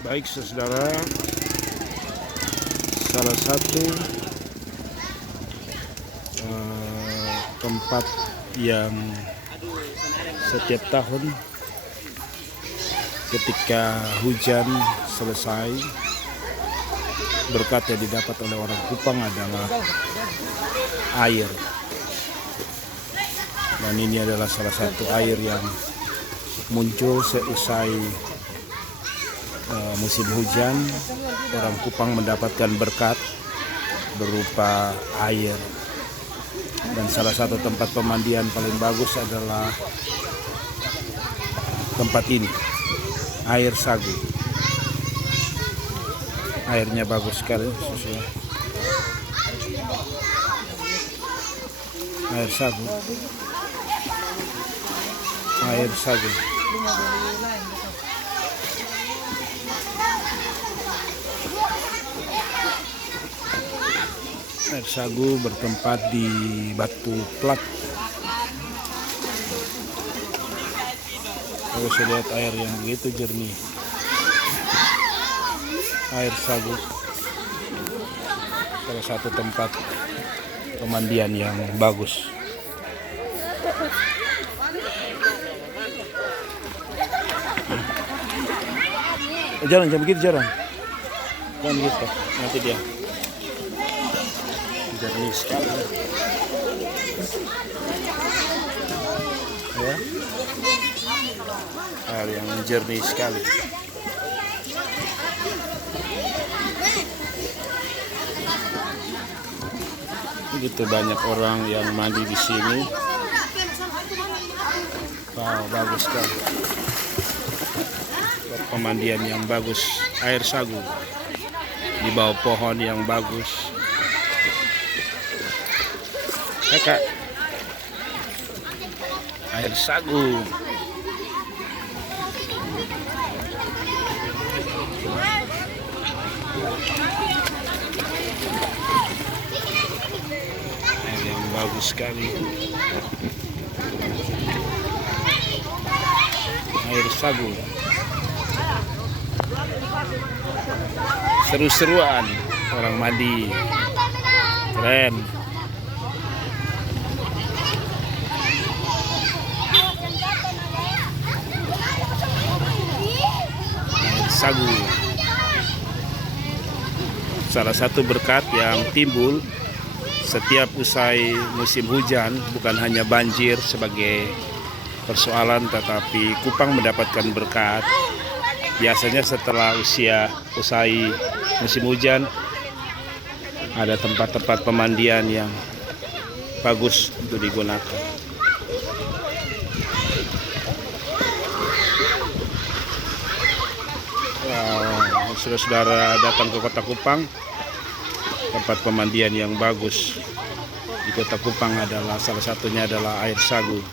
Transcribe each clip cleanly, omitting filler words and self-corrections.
Baik saudara, salah satu tempat yang setiap tahun ketika hujan selesai, berkat yang didapat oleh orang Kupang adalah air. Dan ini adalah salah satu air yang muncul seusai musim hujan. Orang Kupang mendapatkan berkat berupa air. Dan salah satu tempat pemandian paling bagus adalah tempat ini, Air Sagu. Airnya bagus sekali, Air Sagu. Air Sagu. Air Sagu bertempat di Batu Plat. Kalau saya lihat air yang begitu jernih, Air Sagu salah satu tempat pemandian yang bagus. Jangan begitu, jangan gitu, nanti dia jernih sekali ya, air yang jernih sekali. Begitu banyak orang yang mandi di sini. Wow, bagus sekali. Pemandian yang bagus, Air Sagu di bawah pohon yang bagus. Kakak, Air Sagu. Air yang bagus sekali. Air Sagu. Seru-seruan orang mandi, keren. Air Sagu, salah satu berkat yang timbul setiap usai musim hujan, bukan hanya banjir sebagai persoalan, tetapi Kupang mendapatkan berkat. Biasanya setelah usai musim hujan, ada tempat-tempat pemandian yang bagus untuk digunakan. Wow, saudara-saudara datang ke Kota Kupang, tempat pemandian yang bagus di Kota Kupang adalah salah satunya adalah Air Sagu.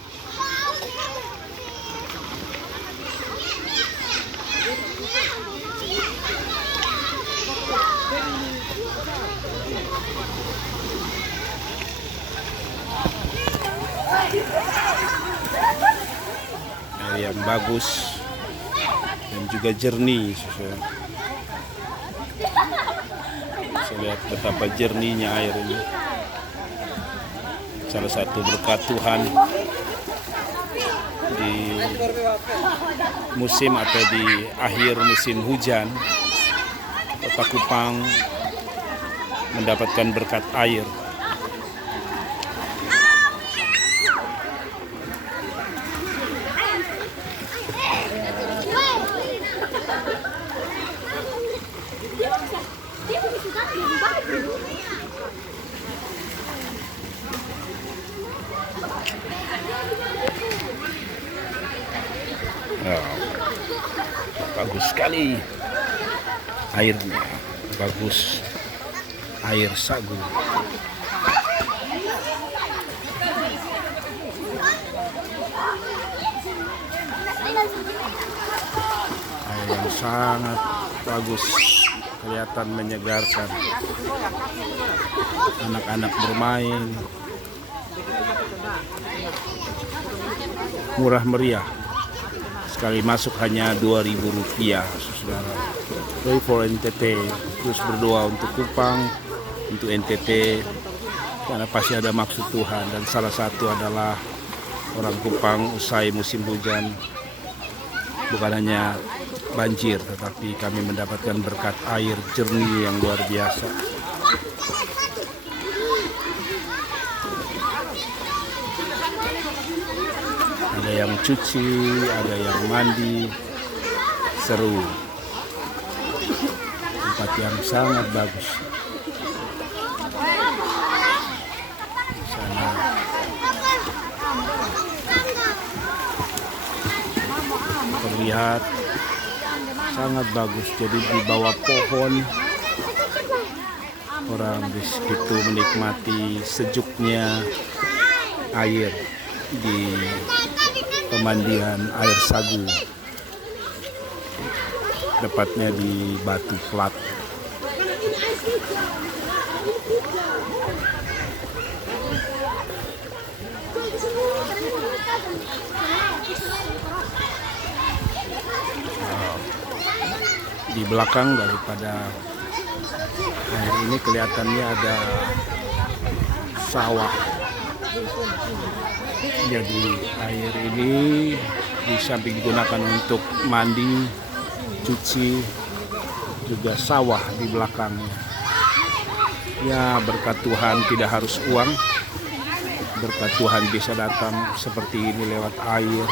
Air yang bagus dan juga jernih. Saya lihat betapa jernihnya air ini. Salah satu berkat Tuhan di musim atau di akhir musim hujan, Kota Kupang mendapatkan berkat air. Wow, bagus sekali airnya, bagus. Air Sagu. Air yang sangat bagus, kelihatan menyegarkan. Anak-anak bermain, murah meriah. Sekali masuk hanya Rp2.000, saudara. Pray for NTT. Terus berdoa untuk Kupang, untuk NTT, karena pasti ada maksud Tuhan. Dan salah satu adalah orang Kupang usai musim hujan bukan hanya banjir, tetapi kami mendapatkan berkat air jernih yang luar biasa. Ada yang cuci, ada yang mandi, seru. Tempat yang sangat bagus. Di sana terlihat sangat bagus. Jadi di bawah pohon orang di situ menikmati sejuknya air di pemandian air sagu, tepatnya di Batu Plat. Di belakang daripada air ini kelihatannya ada sawah. Jadi air ini di samping digunakan untuk mandi, cuci, juga sawah di belakangnya. Ya, berkat Tuhan tidak harus uang. Berkat Tuhan bisa datang seperti ini lewat air,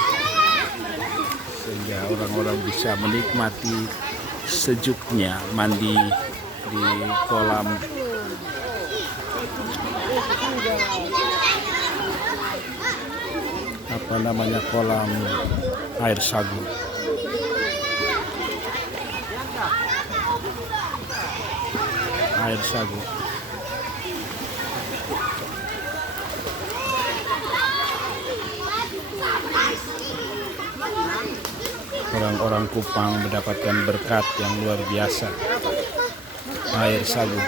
sehingga orang-orang bisa menikmati sejuknya mandi di kolam kolam air sagu. Air sagu. Orang-orang Kupang mendapatkan berkat yang luar biasa. Air sagu.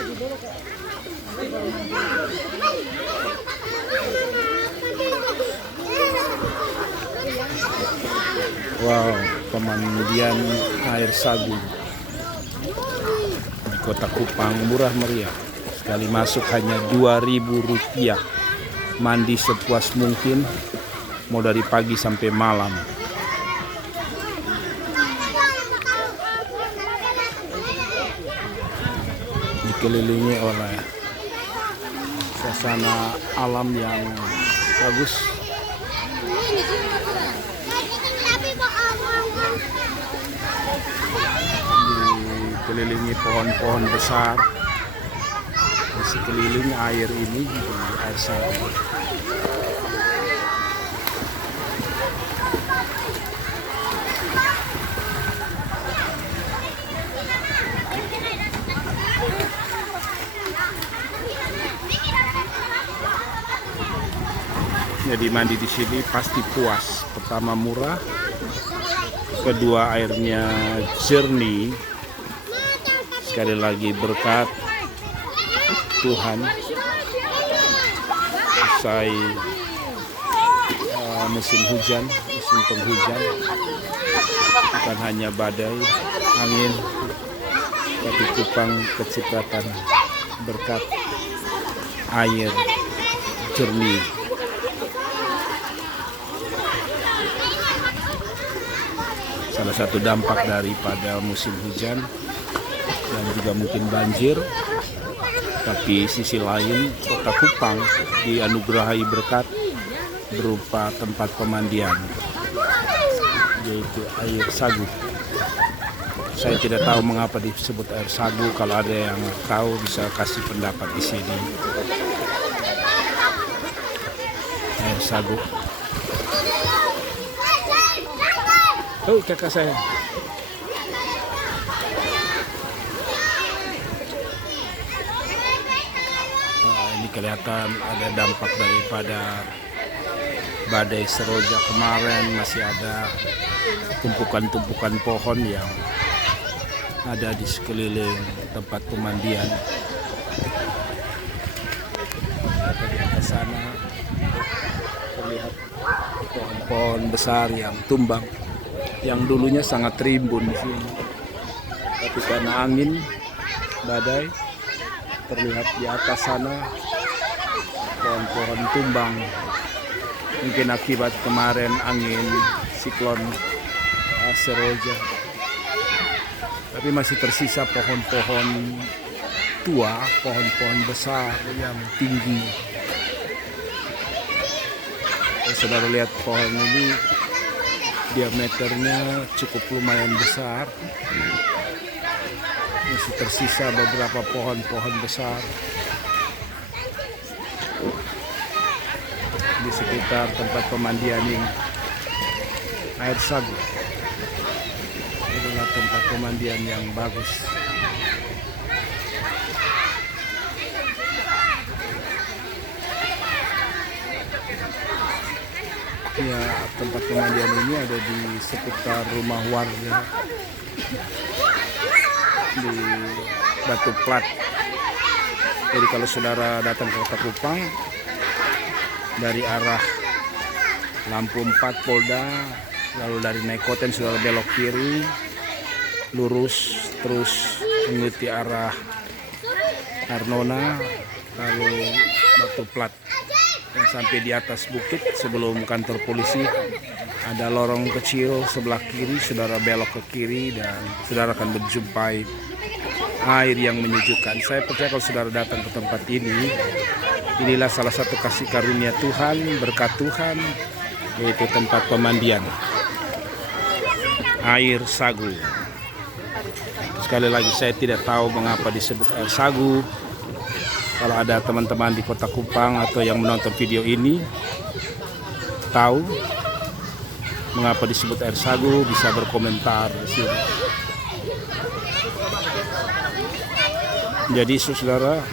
Wow, pemandian air sagu di Kota Kupang murah meriah. Sekali masuk hanya Rp2.000. Mandi sepuas mungkin, mau dari pagi sampai malam. Dikelilingi oleh suasana alam yang bagus. Dikelilingi pohon-pohon besar. Di sekeliling air ini, air sagu. Jadi mandi di sini pasti puas. Pertama murah, kedua airnya jernih, sekali lagi berkat Tuhan. Usai musim hujan, musim penghujan, bukan hanya badai, angin, tapi Kupang kecipratan berkat air jernih. Salah satu dampak daripada musim hujan dan juga mungkin banjir. Tapi sisi lain, Kota Kupang dianugerahi berkat berupa tempat pemandian, yaitu air sagu. Saya tidak tahu mengapa disebut air sagu. Kalau ada yang tahu bisa kasih pendapat di sini. Air sagu. Oh, kakak saya. Ini kelihatan ada dampak daripada badai Seroja kemarin. Masih ada tumpukan-tumpukan pohon yang ada di sekeliling tempat pemandian. Di atas sana terlihat pohon-pohon besar yang tumbang. yang dulunya sangat rimbun di sini. Tapi karena angin badai, terlihat di atas sana pohon-pohon tumbang. Mungkin akibat kemarin angin siklon Seroja. Tapi masih tersisa pohon-pohon tua, pohon-pohon besar yang tinggi. Saudara lihat pohon ini diameternya cukup lumayan besar. Masih tersisa beberapa pohon-pohon besar di sekitar tempat pemandian ini. Air Sagu adalah tempat pemandian yang bagus. Ya, tempat pemandian ini ada di sekitar rumah warga di Batu Plat. Jadi kalau saudara datang ke Kota Kupang dari arah Lampu 4 Polda, lalu dari Naikoten saudara belok kiri, lurus terus mengikuti arah Arnona, lalu Batu Plat, dan sampai di atas bukit sebelum kantor polisi ada lorong kecil sebelah kiri. Saudara belok ke kiri dan saudara akan menjumpai air yang menyejukkan. Saya percaya kalau saudara datang ke tempat ini, inilah salah satu kasih karunia Tuhan, berkat Tuhan, yaitu tempat pemandian Air Sagu. Sekali lagi, saya tidak tahu mengapa disebut Air Sagu. Kalau ada teman-teman di Kota Kupang atau yang menonton video ini tahu mengapa disebut Air Sagu, bisa berkomentar di sini. Jadi saudara,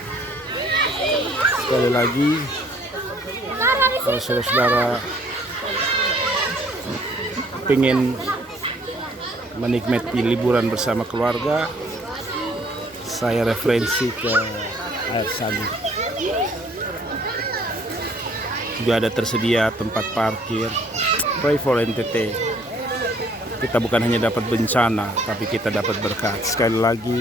sekali lagi, kalau saudara pengen menikmati liburan bersama keluarga, saya referensi ke Air Sagu. Juga ada tersedia tempat parkir. Pray for NTT. Kita bukan hanya dapat bencana, tapi kita dapat berkat. Sekali lagi,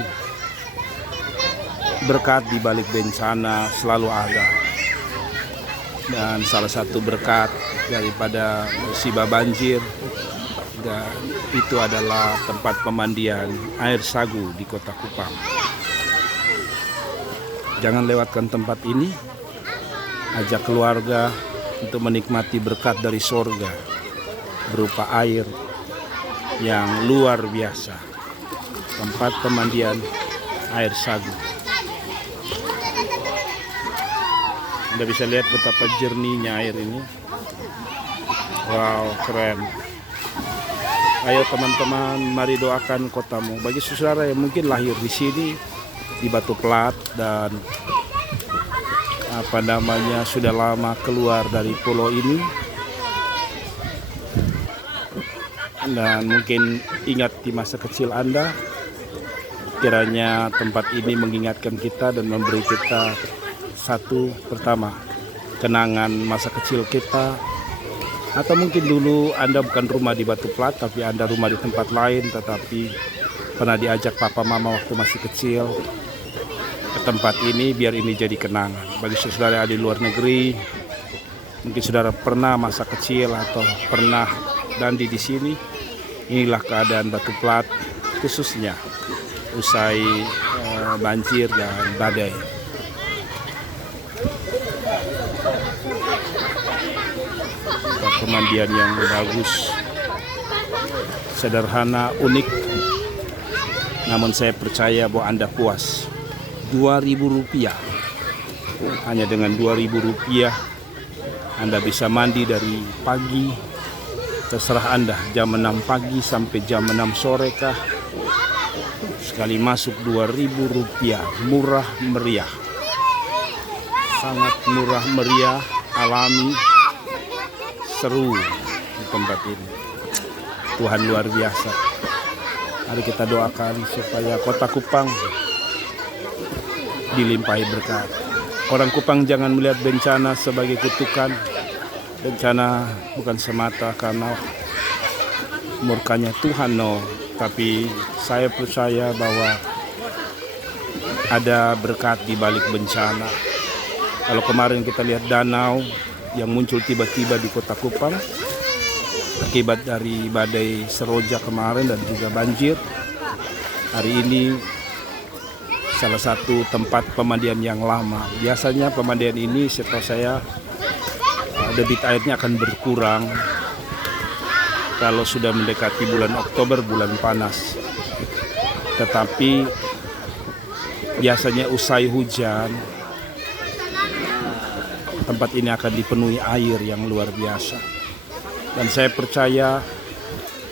berkat di balik bencana selalu ada. Dan salah satu berkat daripada musibah banjir, dan itu adalah tempat pemandian Air Sagu di Kota Kupang. Jangan lewatkan tempat ini. Ajak keluarga untuk menikmati berkat dari sorga berupa air yang luar biasa. Tempat pemandian Air Sagu. Anda bisa lihat betapa jernihnya air ini. Wow, keren. Ayo teman-teman, mari doakan kotamu. Bagi saudara yang mungkin lahir di sini, di Batu Plat, dan sudah lama keluar dari pulau ini, dan mungkin ingat di masa kecil Anda, kiranya tempat ini mengingatkan kita dan memberi kita satu, pertama, kenangan masa kecil kita. Atau mungkin dulu Anda bukan rumah di Batu Plat, tapi Anda rumah di tempat lain, tetapi pernah diajak papa mama waktu masih kecil ke tempat ini, biar ini jadi kenangan. Bagi saudara di luar negeri, mungkin saudara pernah masa kecil atau pernah dandi di sini, inilah keadaan Batu Plat, khususnya usai banjir dan badai. Pemandian yang bagus, sederhana, unik, namun saya percaya bahwa Anda puas. Rp2.000, hanya dengan Rp2.000 Anda bisa mandi dari pagi, terserah Anda, jam 6 pagi sampai jam 6 sore kah. Sekali masuk Rp2.000, murah meriah, sangat murah meriah, alami, seru di tempat ini. Tuhan luar biasa. Mari kita doakan supaya Kota Kupang dilimpahi berkat. Orang Kupang jangan melihat bencana sebagai kutukan. Bencana bukan semata karena murkanya Tuhan, no. Tapi saya percaya bahwa ada berkat di balik bencana. Kalau kemarin kita lihat danau yang muncul tiba-tiba di Kota Kupang akibat dari badai Seroja kemarin dan juga banjir. Hari ini salah satu tempat pemandian yang lama. Biasanya pemandian ini setahu saya debit airnya akan berkurang kalau sudah mendekati bulan Oktober, bulan panas. Tetapi biasanya usai hujan, tempat ini akan dipenuhi air yang luar biasa. Dan saya percaya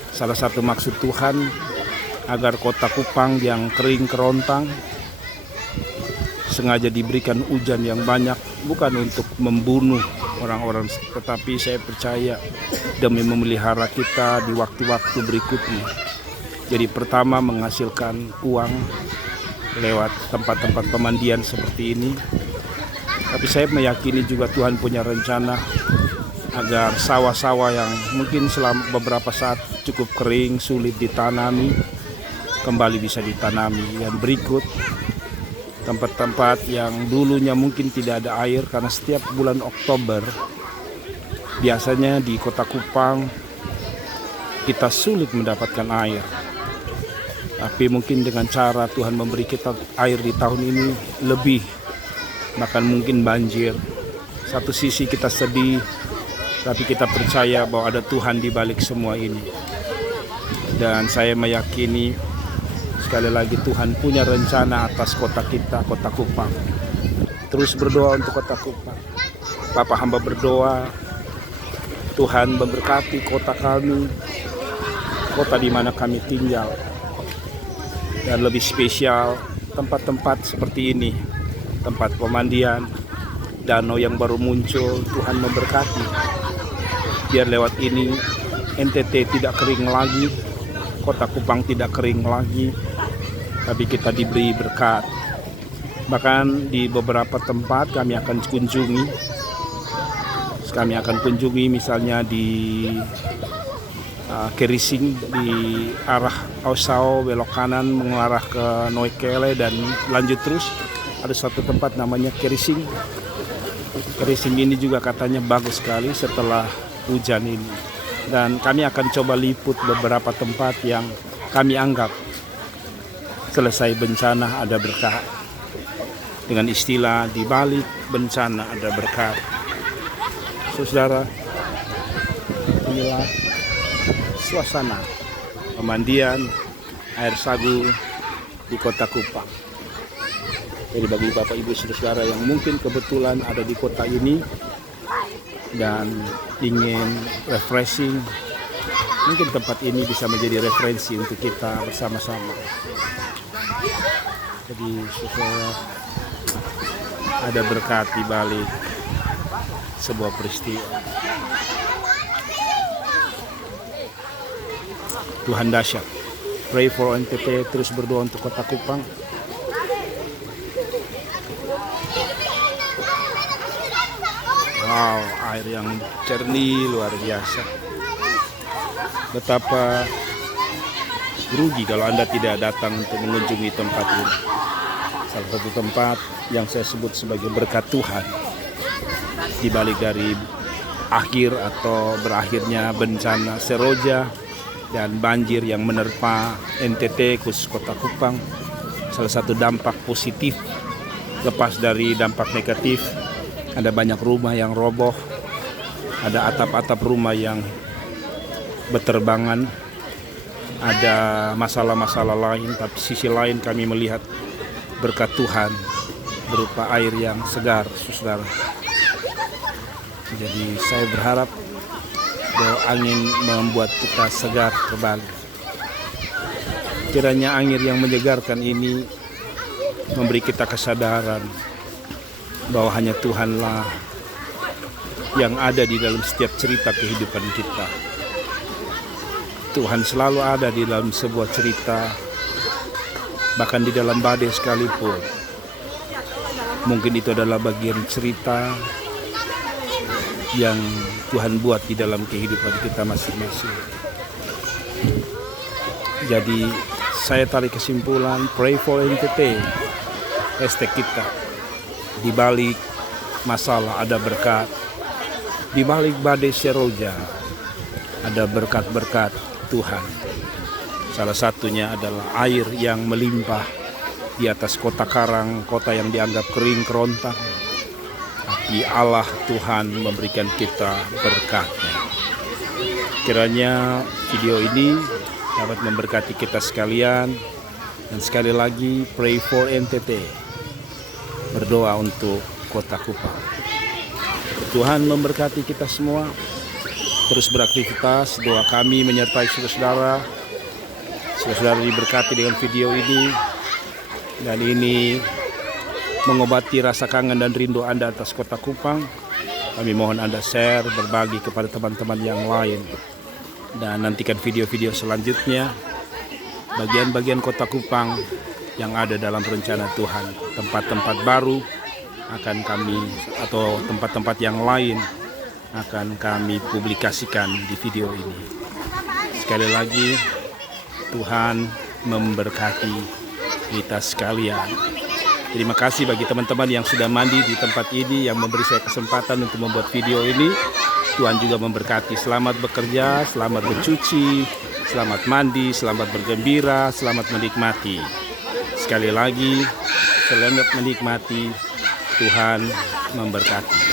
salah satu maksud Tuhan agar Kota Kupang yang kering kerontang sengaja diberikan hujan yang banyak, bukan untuk membunuh orang-orang, tetapi saya percaya demi memelihara kita di waktu-waktu berikutnya. Jadi pertama menghasilkan uang lewat tempat-tempat pemandian seperti ini. Tapi saya meyakini juga Tuhan punya rencana agar sawah-sawah yang mungkin selama beberapa saat cukup kering, sulit ditanami, kembali bisa ditanami. Yang berikut, tempat-tempat yang dulunya mungkin tidak ada air karena setiap bulan Oktober biasanya di Kota Kupang kita sulit mendapatkan air. Tapi mungkin dengan cara Tuhan memberi kita air di tahun ini lebih, bahkan mungkin banjir. Satu sisi kita sedih, tapi kita percaya bahwa ada Tuhan di balik semua ini. Dan saya meyakini sekali lagi Tuhan punya rencana atas kota kita, Kota Kupang. Terus berdoa untuk Kota Kupang. Bapak hamba berdoa, Tuhan memberkati kota kami, kota di mana kami tinggal. Dan lebih spesial tempat-tempat seperti ini, tempat pemandian, danau yang baru muncul, Tuhan memberkati. Biar lewat ini NTT tidak kering lagi, Kota Kupang tidak kering lagi, tapi kita diberi berkat. Bahkan di beberapa tempat kami akan kunjungi, misalnya di Kerising di arah Ausao, belok kanan mengarah ke Noikele dan lanjut terus. Ada satu tempat namanya Kerising. Kerising ini juga katanya bagus sekali setelah hujan ini. Dan kami akan coba liput beberapa tempat yang kami anggap selesai bencana ada berkah. Dengan istilah di balik bencana ada berkah. Saudara, inilah suasana pemandian air sagu di Kota Kupang. Jadi bagi Bapak Ibu Saudara yang mungkin kebetulan ada di kota ini dan ingin refreshing, mungkin tempat ini bisa menjadi referensi untuk kita bersama-sama. Jadi saudara, ada berkat di balik sebuah peristiwa. Tuhan dahsyat. Pray for NTT, terus berdoa untuk Kota Kupang. Wow, air yang jernih luar biasa. Betapa rugi kalau Anda tidak datang untuk mengunjungi tempat ini. Salah satu tempat yang saya sebut sebagai berkat Tuhan di balik dari akhir atau berakhirnya bencana Seroja dan banjir yang menerpa NTT khusus Kota Kupang. Salah satu dampak positif lepas dari dampak negatif, ada banyak rumah yang roboh, ada atap-atap rumah yang berterbangan, ada masalah-masalah lain. Tapi sisi lain kami melihat berkat Tuhan berupa air yang segar, saudara. Jadi saya berharap bahwa angin membuat kita segar kembali. Kiranya angin yang menyegarkan ini memberi kita kesadaran bahwa hanya Tuhanlah yang ada di dalam setiap cerita kehidupan kita. Tuhan selalu ada di dalam sebuah cerita, bahkan di dalam badai sekalipun. Mungkin itu adalah bagian cerita yang Tuhan buat di dalam kehidupan kita masing-masing. Jadi saya tarik kesimpulan, pray for NTT, hashtag kita. Di balik masalah ada berkat, di balik badai seroja ada berkat-berkat Tuhan. Salah satunya adalah air yang melimpah di atas kota karang, kota yang dianggap kering kerontang. Tapi Allah Tuhan memberikan kita berkat-Nya. Kiranya video ini dapat memberkati kita sekalian. Dan sekali lagi, pray for NTT. Berdoa untuk Kota Kupang. Tuhan memberkati kita semua. Terus beraktivitas. Doa kami menyertai saudara-saudara. Saudara-saudara diberkati dengan video ini. Dan ini mengobati rasa kangen dan rindu Anda atas Kota Kupang. Kami mohon Anda share, berbagi kepada teman-teman yang lain. Dan nantikan video-video selanjutnya. Bagian-bagian Kota Kupang yang ada dalam rencana Tuhan. Tempat-tempat baru akan kami, atau tempat-tempat yang lain akan kami publikasikan di video ini. Sekali lagi, Tuhan memberkati kita sekalian. Terima kasih bagi teman-teman yang sudah mandi di tempat ini, yang memberi saya kesempatan untuk membuat video ini. Tuhan juga memberkati. Selamat bekerja, selamat bercuci, selamat mandi, selamat bergembira, selamat menikmati. Sekali lagi, selamat menikmati. Tuhan memberkati.